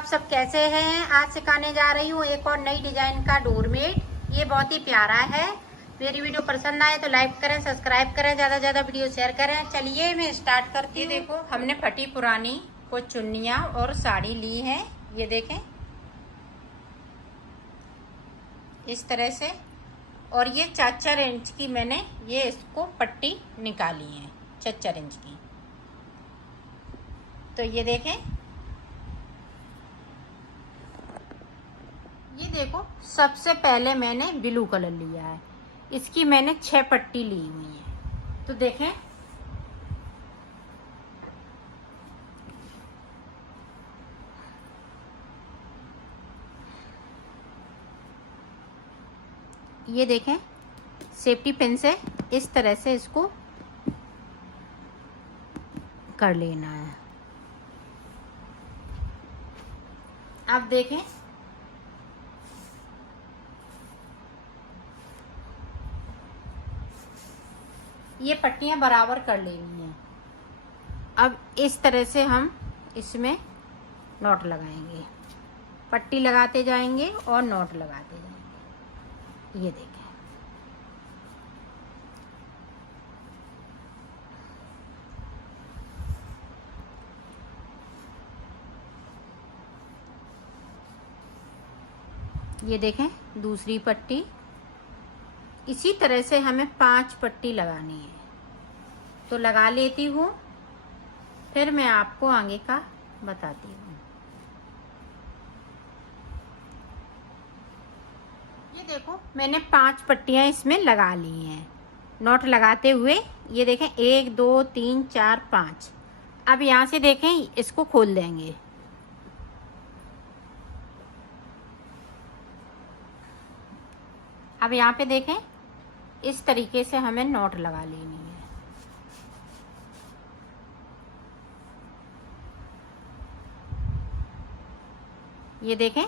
आप सब कैसे हैं। आज सिखाने जा रही हूँ एक और नई डिजाइन का डोरमेट। ये बहुत ही प्यारा है। मेरी वीडियो पसंद आए तो लाइक करें, सब्सक्राइब करें, ज्यादा से ज्यादा वीडियो शेयर करें। चलिए मैं स्टार्ट करती हूँ। देखो हमने फटी पुरानी कुछ चुन्नियाँ और साड़ी ली है। ये देखें इस तरह से, और ये 4-4 इंच की मैंने ये इसको पट्टी निकाली है, 4-4 इंच की। तो ये देखें, ये देखो सबसे पहले मैंने ब्लू कलर लिया है। इसकी मैंने 6 पट्टी ली हुई है। तो देखें ये देखें, सेफ्टी पिन से इस तरह से इसको कर लेना है। अब देखें ये पट्टियां बराबर कर लेनी है। अब इस तरह से हम इसमें नॉट लगाएंगे, पट्टी लगाते जाएंगे और नॉट लगाते जाएंगे। ये देखें, ये देखें दूसरी पट्टी। इसी तरह से हमें 5 पट्टी लगानी है। तो लगा लेती हूँ, फिर मैं आपको आगे का बताती हूँ। ये देखो मैंने 5 पट्टियाँ इसमें लगा ली हैं नॉट लगाते हुए। ये देखें 1 2 3 4 5। अब यहाँ से देखें इसको खोल देंगे। अब यहाँ पे देखें इस तरीके से हमें नॉट लगा लेनी है। ये देखें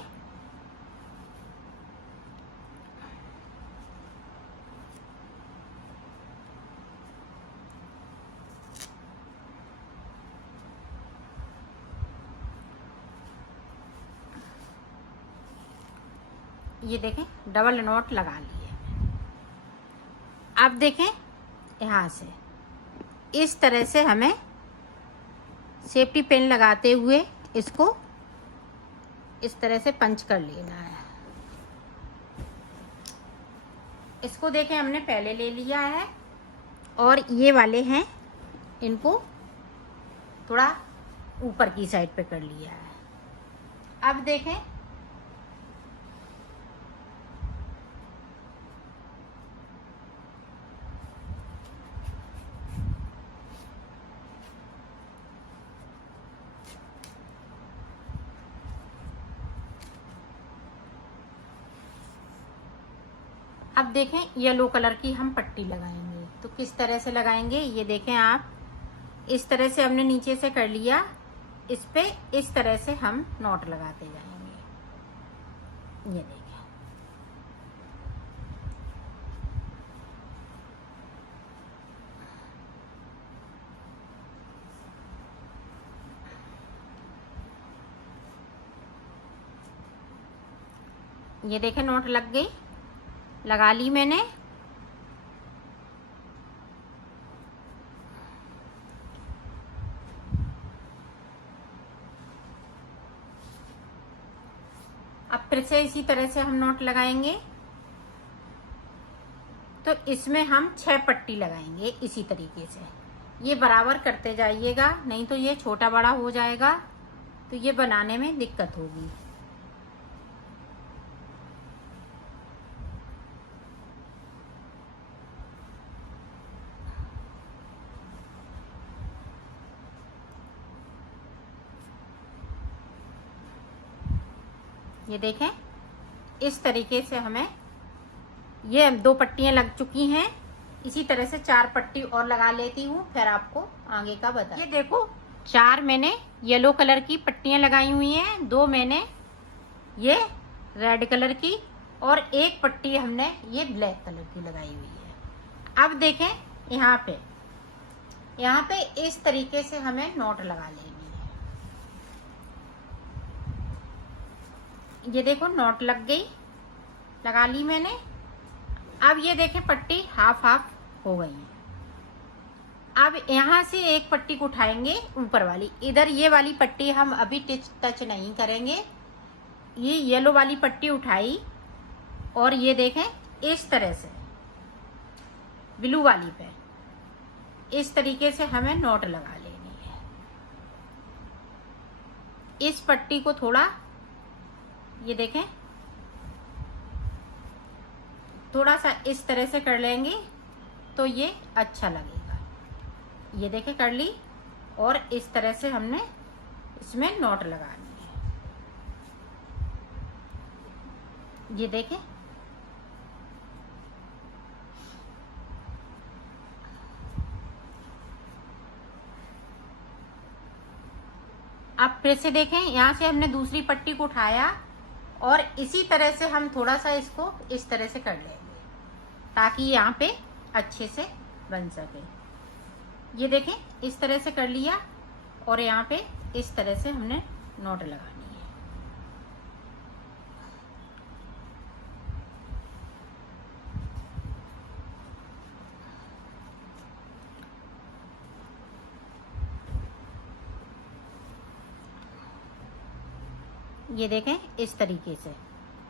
ये देखें डबल नॉट लगा लिए। अब देखें यहाँ से इस तरह से हमें सेफ्टी पिन लगाते हुए इसको इस तरह से पंच कर लेना है। इसको देखें हमने पहले ले लिया है, और ये वाले हैं इनको थोड़ा ऊपर की साइड पे कर लिया है। अब देखें अब देखें येलो कलर की हम पट्टी लगाएंगे। तो किस तरह से लगाएंगे ये देखें आप। इस तरह से हमने नीचे से कर लिया, इस पे इस तरह से हम नॉट लगाते जाएंगे। ये देखें ये देखें नॉट लग गई, लगा ली मैंने। अब फिर से इसी तरह से हम नॉट लगाएंगे। तो इसमें हम 6 पट्टी लगाएंगे इसी तरीके से। ये बराबर करते जाइएगा, नहीं तो ये छोटा बड़ा हो जाएगा, तो ये बनाने में दिक्कत होगी। ये देखें इस तरीके से हमें ये 2 पट्टियां लग चुकी हैं। इसी तरह से 4 पट्टी और लगा लेती हूँ, फिर आपको आगे का बता। ये देखो 4 मैंने येलो कलर की पट्टियां लगाई हुई हैं, 2 मैंने ये रेड कलर की, और 1 पट्टी हमने ये ब्लैक कलर की लगाई हुई है। अब देखें यहाँ पे इस तरीके से हमें नॉट लगा लेनी है। ये देखो नॉट लग गई, लगा ली मैंने। अब ये देखें पट्टी हाफ हाफ हो गई है। अब यहाँ से एक पट्टी को उठाएंगे ऊपर वाली, इधर ये वाली पट्टी हम अभी टच नहीं करेंगे। ये येलो वाली पट्टी उठाई और ये देखें इस तरह से ब्लू वाली पे इस तरीके से हमें नॉट लगा लेनी है। इस पट्टी को थोड़ा ये देखें थोड़ा सा इस तरह से कर लेंगे तो ये अच्छा लगेगा। ये देखें कर ली और इस तरह से हमने इसमें नॉट लगानी है। ये देखें अब फिर से देखें, यहाँ से हमने दूसरी पट्टी को उठाया और इसी तरह से हम थोड़ा सा इसको इस तरह से कर लेंगे ताकि यहाँ पे अच्छे से बन सके। ये देखें इस तरह से कर लिया और यहाँ पे इस तरह से हमने नॉट लगानी है। ये देखें इस तरीके से।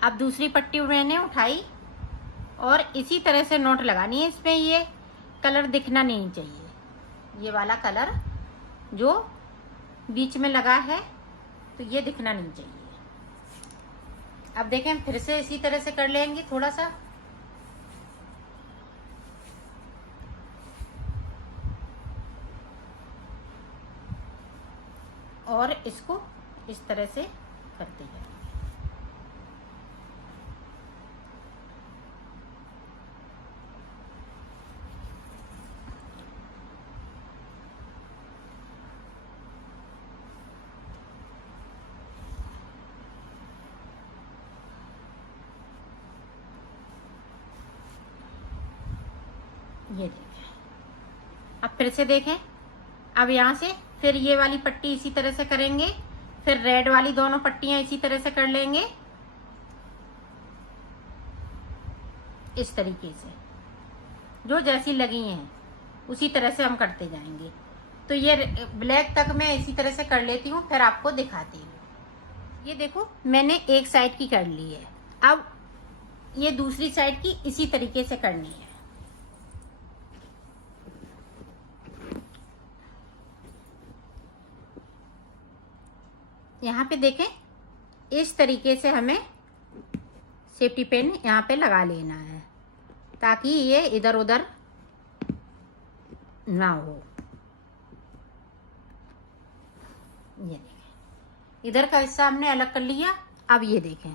अब दूसरी पट्टी मैंने उठाई और इसी तरह से नॉट लगानी है। इसमें ये कलर दिखना नहीं चाहिए, ये वाला कलर जो बीच में लगा है तो ये दिखना नहीं चाहिए। अब देखें फिर से इसी तरह से कर लेंगे थोड़ा सा। और इसको इस तरह से करते जाएंगे। ये देखें अब फिर से देखें। अब यहाँ से फिर ये वाली पट्टी इसी तरह से करेंगे, फिर रेड वाली दोनों पट्टियां इसी तरह से कर लेंगे इस तरीके से, जो जैसी लगी हैं उसी तरह से हम करते जाएंगे। तो ये ब्लैक तक मैं इसी तरह से कर लेती हूँ, फिर आपको दिखाती हूँ। ये देखो मैंने एक साइड की कर ली है, अब ये दूसरी साइड की इसी तरीके से करनी है। यहाँ पे देखें इस तरीके से हमें सेफ्टी पिन यहाँ पे लगा लेना है ताकि ये इधर उधर ना हो। ये देखें इधर का हिस्सा हमने अलग कर लिया। अब ये देखें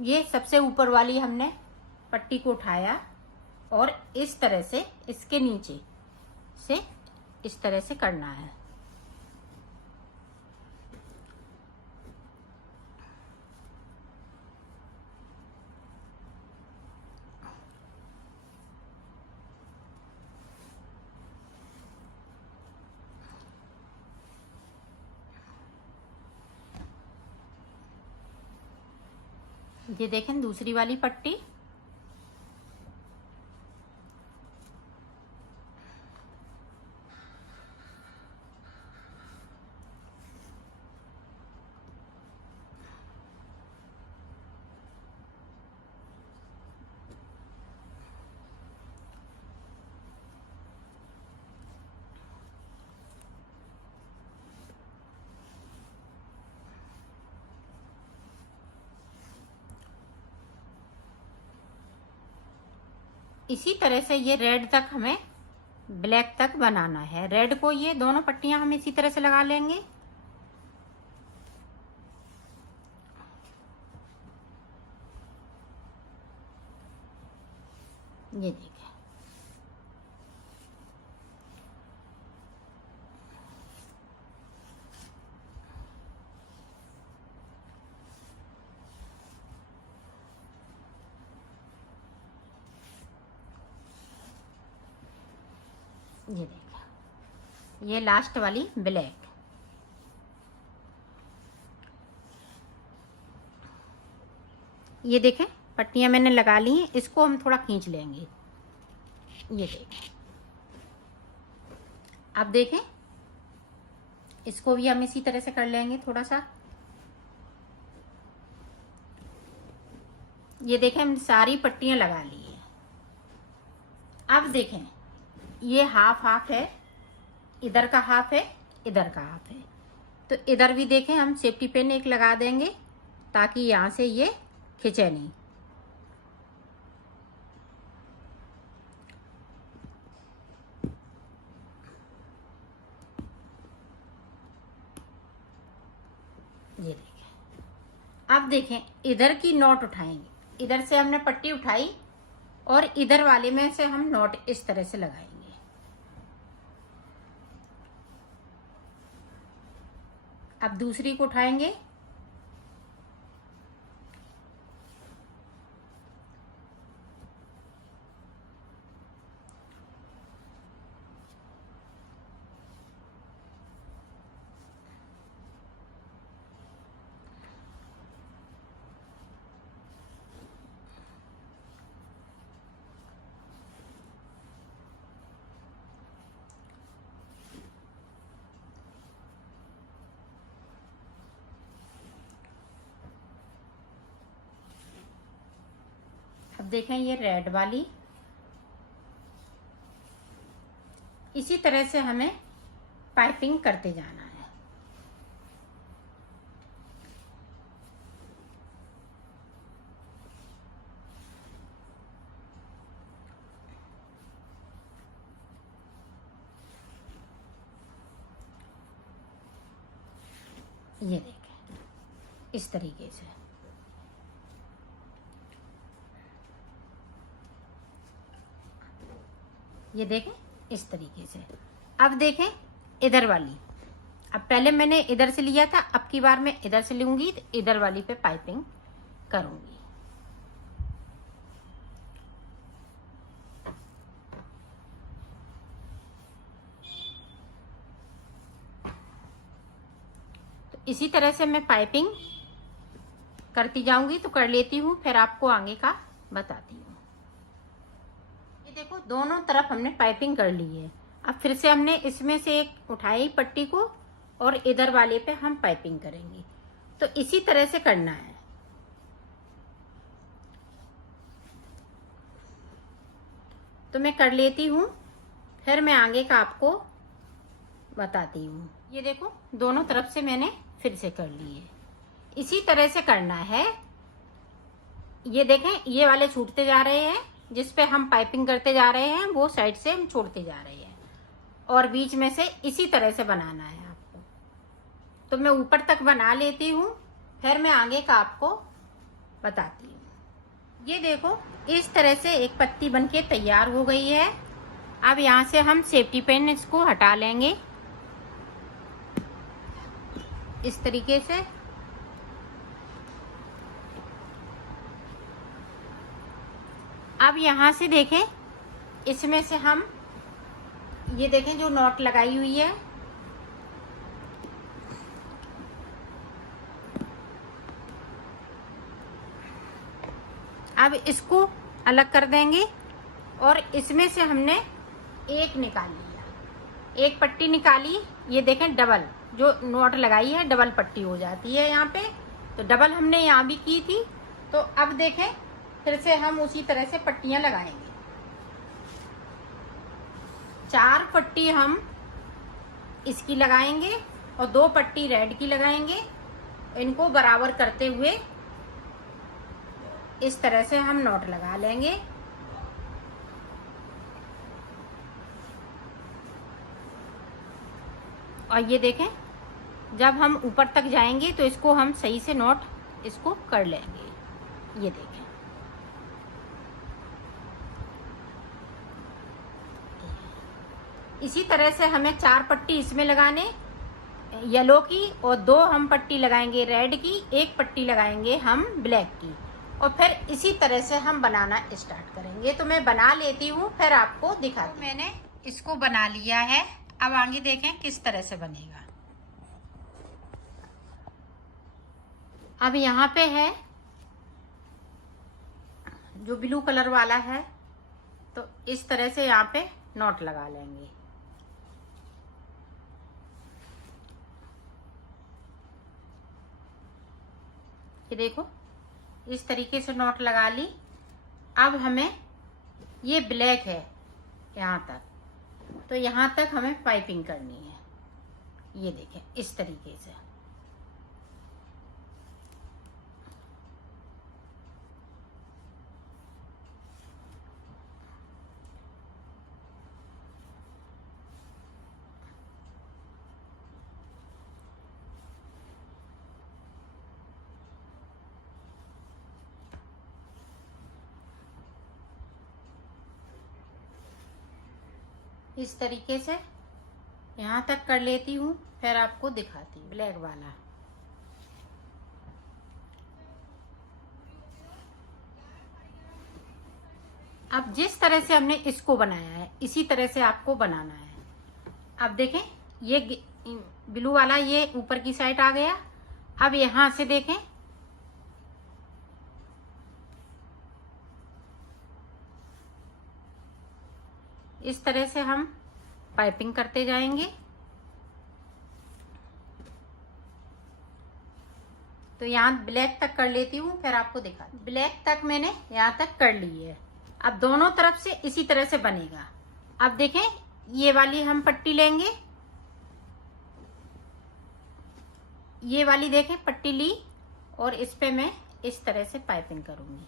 ये सबसे ऊपर वाली हमने पट्टी को उठाया और इस तरह से इसके नीचे से इस तरह से करना है। ये देखें दूसरी वाली पट्टी इसी तरह से ये रेड तक हमें ब्लैक तक बनाना है। रेड को ये दोनों पट्टियां हम इसी तरह से लगा लेंगे। ये देखिए ये देखिए ये लास्ट वाली ब्लैक। ये देखें पट्टियां मैंने लगा ली हैं, इसको हम थोड़ा खींच लेंगे। ये देखें, अब देखें इसको भी हम इसी तरह से कर लेंगे थोड़ा सा। ये देखें हम सारी पट्टियां लगा ली है। अब देखें ये हाफ हाफ है, इधर का हाफ है, इधर का हाफ है, तो इधर भी देखें हम सेफ्टी पिन एक लगा देंगे ताकि यहाँ से ये खिंचे नहीं। ये देखें, अब देखें इधर की नॉट उठाएंगे, इधर से हमने पट्टी उठाई और इधर वाले में से हम नॉट इस तरह से लगाएंगे। अब दूसरी को उठाएंगे, अब देखें ये रेड वाली, इसी तरह से हमें पाइपिंग करते जाना है। ये देखें इस तरीके से। ये देखें इस तरीके से। अब देखें इधर वाली, अब पहले मैंने इधर से लिया था, अब की बार मैं इधर से लूंगी तो इधर वाली पे पाइपिंग करूंगी। तो इसी तरह से मैं पाइपिंग करती जाऊंगी, तो कर लेती हूँ फिर आपको आगे का बताती हूँ। ये देखो दोनों तरफ हमने पाइपिंग कर ली है। अब फिर से हमने इसमें से एक उठाई पट्टी को और इधर वाले पे हम पाइपिंग करेंगे, तो इसी तरह से करना है। तो मैं कर लेती हूँ फिर मैं आगे का आपको बताती हूँ। ये देखो दोनों तरफ से मैंने फिर से कर ली है, इसी तरह से करना है। ये देखें ये वाले छूटते जा रहे हैं, जिस पे हम पाइपिंग करते जा रहे हैं वो साइड से हम छोड़ते जा रहे हैं, और बीच में से इसी तरह से बनाना है आपको। तो मैं ऊपर तक बना लेती हूँ फिर मैं आगे का आपको बताती हूँ। ये देखो इस तरह से एक पत्ती बनके तैयार हो गई है। अब यहाँ से हम सेफ्टी पिन इसको हटा लेंगे इस तरीके से। अब यहाँ से देखें इसमें से हम ये देखें जो नॉट लगाई हुई है, अब इसको अलग कर देंगे और इसमें से हमने एक निकाल लिया, एक पट्टी निकाली। ये देखें डबल जो नॉट लगाई है डबल पट्टी हो जाती है यहाँ पे, तो डबल हमने यहाँ भी की थी। तो अब देखें फिर से हम उसी तरह से पट्टियां लगाएंगे। 4 पट्टी हम इसकी लगाएंगे और 2 पट्टी रेड की लगाएंगे। इनको बराबर करते हुए इस तरह से हम नॉट लगा लेंगे। और ये देखें जब हम ऊपर तक जाएंगे तो इसको हम सही से नॉट इसको कर लेंगे। ये देखें इसी तरह से हमें 4 पट्टी इसमें लगाने येलो की और 2 हम पट्टी लगाएंगे रेड की, 1 पट्टी लगाएंगे हम ब्लैक की, और फिर इसी तरह से हम बनाना स्टार्ट करेंगे। तो मैं बना लेती हूँ फिर आपको दिखाती हूँ। मैंने इसको बना लिया है, अब आगे देखें किस तरह से बनेगा। अब यहाँ पे है जो ब्लू कलर वाला है, तो इस तरह से यहाँ पे नॉट लगा लेंगे। ये देखो इस तरीके से नॉट लगा ली। अब हमें ये ब्लैक है यहाँ तक, तो यहाँ तक हमें पाइपिंग करनी है। ये देखें इस तरीके से। इस तरीके से यहाँ तक कर लेती हूँ, फिर आपको दिखाती हूँ ब्लैक वाला। अब जिस तरह से हमने इसको बनाया है इसी तरह से आपको बनाना है। अब देखें ये ब्लू वाला ये ऊपर की साइड आ गया। अब यहाँ से देखें इस तरह से हम पाइपिंग करते जाएंगे। तो यहाँ ब्लैक तक कर लेती हूँ, फिर आपको दिखा। ब्लैक तक मैंने यहाँ तक कर ली है। अब दोनों तरफ से इसी तरह से बनेगा। अब देखें ये वाली हम पट्टी लेंगे, ये वाली देखें पट्टी ली, और इस पे मैं इस तरह से पाइपिंग करूंगी।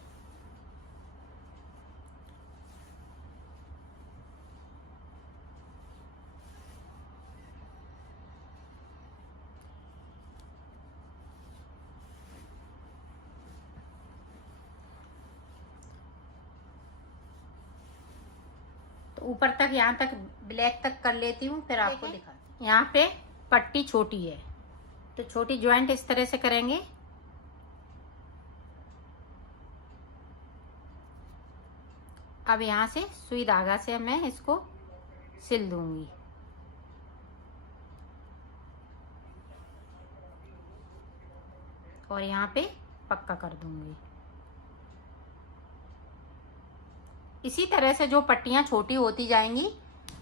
ऊपर तक यहाँ तक ब्लैक तक कर लेती हूँ, फिर आपको दिखाती हूँ। यहाँ पे पट्टी छोटी है तो छोटी ज्वाइंट इस तरह से करेंगे। अब यहाँ से सुई धागा से मैं इसको सिल दूंगी। और यहाँ पे पक्का कर दूंगी। इसी तरह से जो पट्टियां छोटी होती जाएंगी,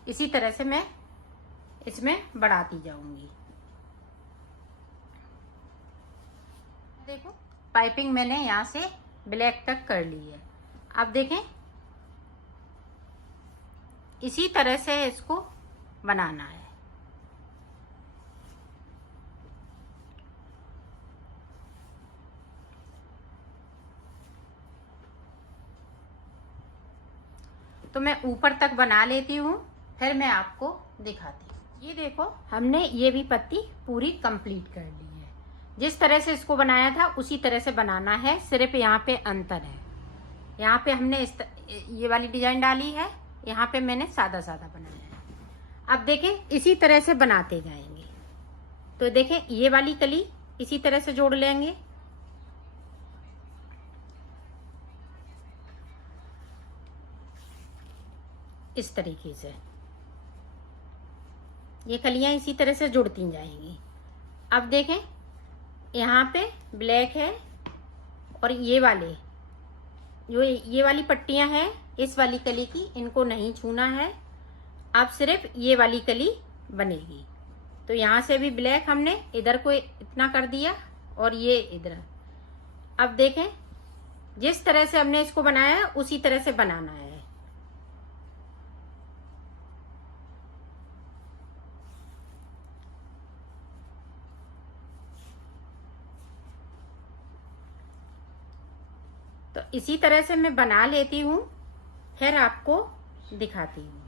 इसी तरह से मैं इसमें बढ़ाती जाऊंगी। देखो पाइपिंग मैंने यहाँ से ब्लैक तक कर ली है। अब देखें इसी तरह से इसको बनाना है। तो मैं ऊपर तक बना लेती हूँ, फिर मैं आपको दिखाती हूँ। ये देखो हमने ये भी पत्ती पूरी कंप्लीट कर ली है। जिस तरह से इसको बनाया था उसी तरह से बनाना है, सिर्फ यहाँ पे अंतर है। यहाँ पे हमने ये वाली डिजाइन डाली है, यहाँ पे मैंने सादा सादा बनाया है। अब देखें इसी तरह से बनाते जाएंगे। तो देखें ये वाली कली इसी तरह से जोड़ लेंगे। इस तरीके से ये कलियां इसी तरह से जुड़ती जाएंगी। अब देखें यहाँ पे ब्लैक है, और ये वाले जो ये वाली पट्टियां हैं इस वाली कली की, इनको नहीं छूना है। अब सिर्फ ये वाली कली बनेगी। तो यहाँ से भी ब्लैक हमने इधर को इतना कर दिया, और ये इधर। अब देखें जिस तरह से हमने इसको बनाया है उसी तरह से बनाना है। तो इसी तरह से मैं बना लेती हूँ, फिर आपको दिखाती हूँ।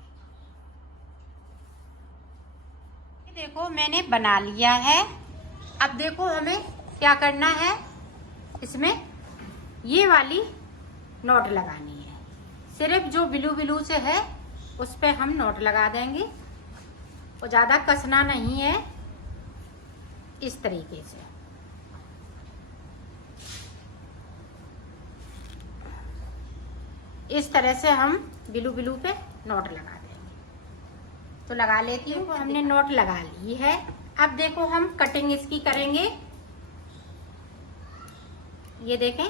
देखो मैंने बना लिया है। अब देखो हमें क्या करना है, इसमें ये वाली नॉट लगानी है। सिर्फ जो ब्लू ब्लू से है उस पे हम नॉट लगा देंगे, और ज़्यादा कसना नहीं है। इस तरीके से इस तरह से हम ब्लू ब्लू पे नॉट लगा देंगे। तो लगा लेती हूँ। हमने नॉट लगा ली है। अब देखो हम कटिंग इसकी करेंगे। ये देखें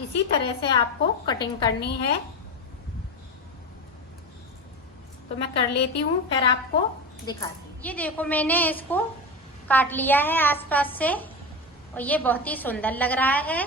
इसी तरह से आपको कटिंग करनी है। तो मैं कर लेती हूँ, फिर आपको दिखाती हूँ। ये देखो मैंने इसको काट लिया है आसपास से और ये बहुत ही सुंदर लग रहा है।